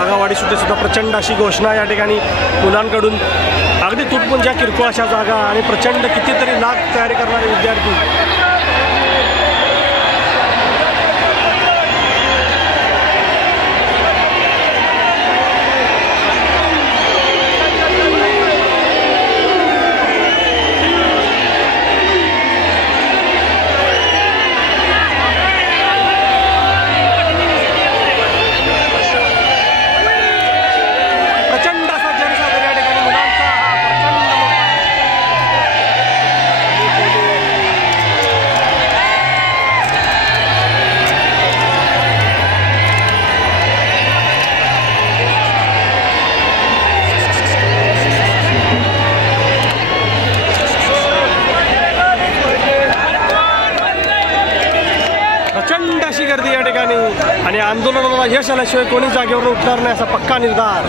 जागावाढीसाठी सुद्धा प्रचंड अशी घोषणा या ठिकाणी मुलांकडून, अगदी तुटपुंज्या किरकोळ अशा जागा आणि प्रचंड कितीतरी लाख तयारी करणारे विद्यार्थी. प्रचंड अशी गर्दी या ठिकाणी आणि आंदोलनाला यश आल्याशिवाय कोणी जागेवर उठणार नाही असा पक्का निर्धार.